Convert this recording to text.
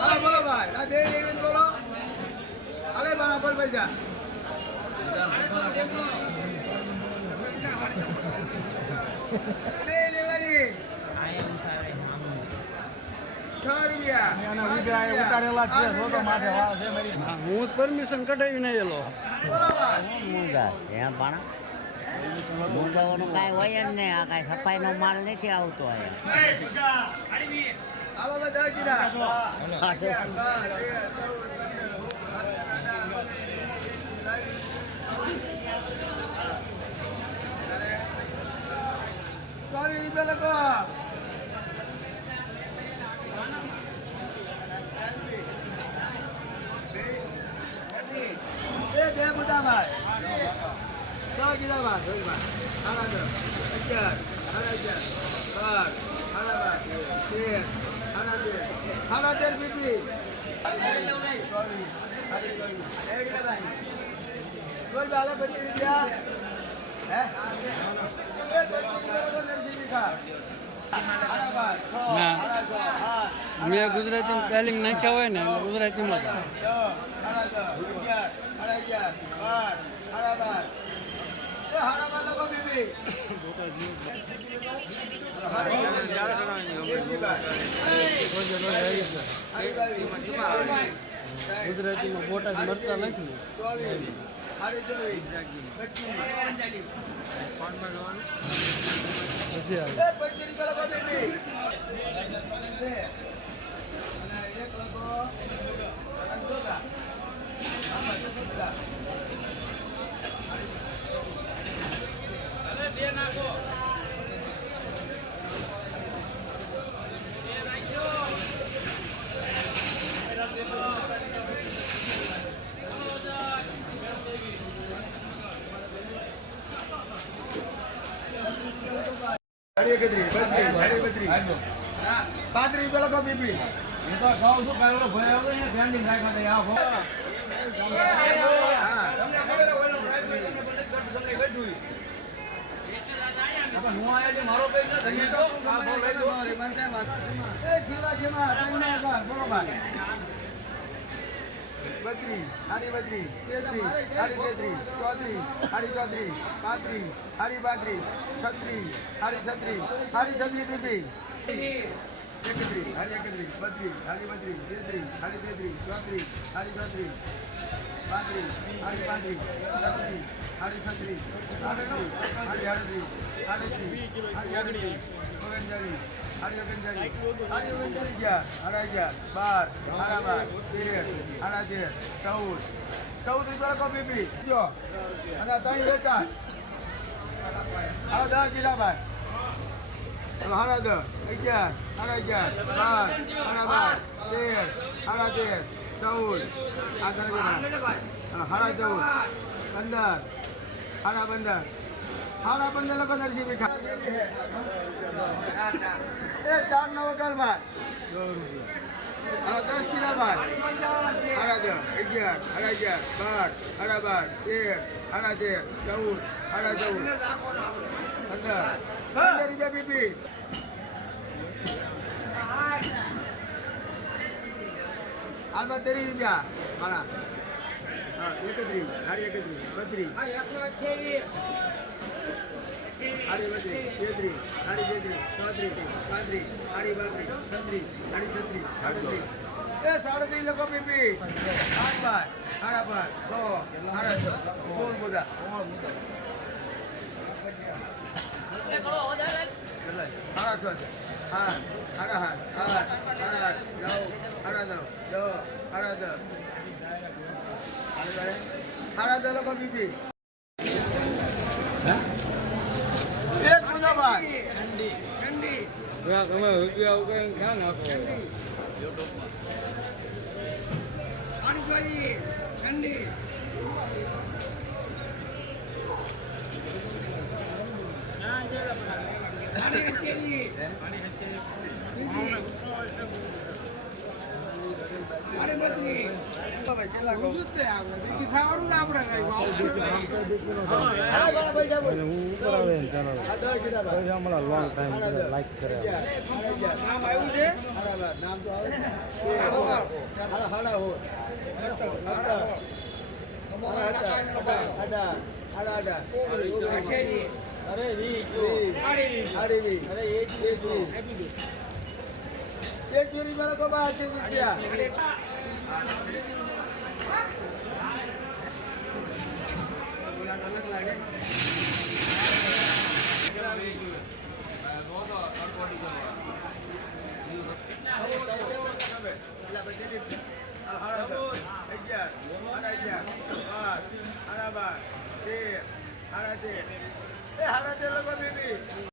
હા બોલો ભાઈ બે બોલો અલે બરાબર. પૈસા હું પરમિશન કઢાવી નહીં એલો એમ પણ મૂંઝાવાનું કાંઈ હોય જ નહીં. આ કાંઈ સફાઈનો માલ નથી આવતો અહીંયા. એ બે બધા ભાઈ. છ કીધા ભાઈ જોઈ ભાઈ સાડા દસ અગિયાર સાડા અગિયાર બાર સાડા બાર તેર સાડા તેર સાડા તેર બીપી બોલ બાલે પચીસ રૂપિયા હે એ પચીસ રૂપિયા નરસિંહ ખા સાડા બાર છ ના. સાડા છ હા મેં ગુજરાતી સ્પેલિંગ નાખ્યા હોય ને એટલે ગુજરાતીમાં જ આવે. દસ, સાડા દસ, અગિયાર, સાડા અગિયાર, બાર, સાડા બાર. એ સાડા બાર લખો બીબી. ગુજરાતીમાં બોટાદ મરચા લખ્યું ચોવીસ, સાડી ચોવીસ, પચીસ. પછી આવે એ પચીસ રૂપિયા લખો બીબી. બે. અને એક લખો અંજોગા. આમાં જસોદા. અઢી એકત્રીસ, બત્રીસ, અઢી બત્રીસ. પાંત્રીસ રૂપિયા લખો બીબી. હા. તમને ખબર હોય એનો price હોય, તમને બંને જ તમને તો. એ બરોબર. બત્રીસ, સાડી બત્રીસ, તેત્રીસ, સાડી તેત્રીસ, ચોત્રીસ, સાડી ચોત્રીસ, પાંત્રીસ, સાડી પાંત્રીસ, છત્રીસ, સાડી છત્રીસ, સાડી છત્રીસ બીબી. એકત્રીસ, સાડી એકત્રીસ, બત્રીસ, સાડી બત્રીસ, તેત્રીસ, સાડી તેત્રીસ, ચોત્રીસ, સાડી ચોત્રીસ, પાંત્રીસ, સાડી પાંત્રીસ, છત્રીસ, સાડી છત્રીસ, આડત્રીસ, સાડી આડત્રીસ, આડત્રીસ, સાડી આડત્રીસ, ઓગણચાલીસ, સાડી ઓગણચાલીસ, સાડી ઓગણચાલીસ અગિયાર, બાર, સાડા બાર, તેર, સાડા તેર, ચૌદ, રૂપિયા લખો પી જો, અને ત્રણ વેચાણ. આ દસ કિલા ભાઈ સાડા દસ અગિયાર સાડા અગિયાર, બાર સાડા બાર, તેર સાડા તેર, ચૌદ, આ સાડા ચૌદ, પંદર સાડા પંદર. સાડા પંદર લોકો નરસિંહ ભીખા એ ચાર નવ કર હા, દસ કિલા ભાઈ સાડા દસ અગિયાર સાડા અગિયાર, બાર સાડા બાર, તેર સાડા તેર, ચૌદ સાડા ચૌદ, પંદર. પંદર રૂપિયા બીબી આમાં ત્રીસ રૂપિયા. મારા એકત્રીસ. સાડી એકત્રીસ. બત્રીસ. સાડી બત્રીસ. તેત્રીસ. સાડી તેત્રીસ. ચોત્રીસ. પાંત્રીસ. સાડી પાંત્રીસ. છત્રીસ. સાડી છત્રીસ. સાડત્રીસ. એ સાડત્રીસ લખો બીબી આઠ બાર. સાડા પાંચ છ સાડા છ બધા. સાડા છ હા સાડા સાત આઠ સાડા આઠ નવ સાડા નવ દસ સાડા દસ સાડા દસ લોકો બીબી એક મુદ્દાભાઈ ત્યાં તમે રૂપિયા ઉગાડીને ક્યાં નાખો કેટલા કહું? અને હું ઉપર આવે ને ચેનલ પછી હમણાં લોંગ ટાઈમ લાઈક કરે નામ આવ્યું છે નામ તો આવે હાડા હાડા હો હાડા હાડા હાડા અરે વી વી હાડી વી અરે એક એક વી એક ચોરી મારા બાબા હાથે નીચે અગિયાર સાડા અગિયાર બાર સાડા બાર તેર સાડા તેર એ સાડા તેર લોકો બેબી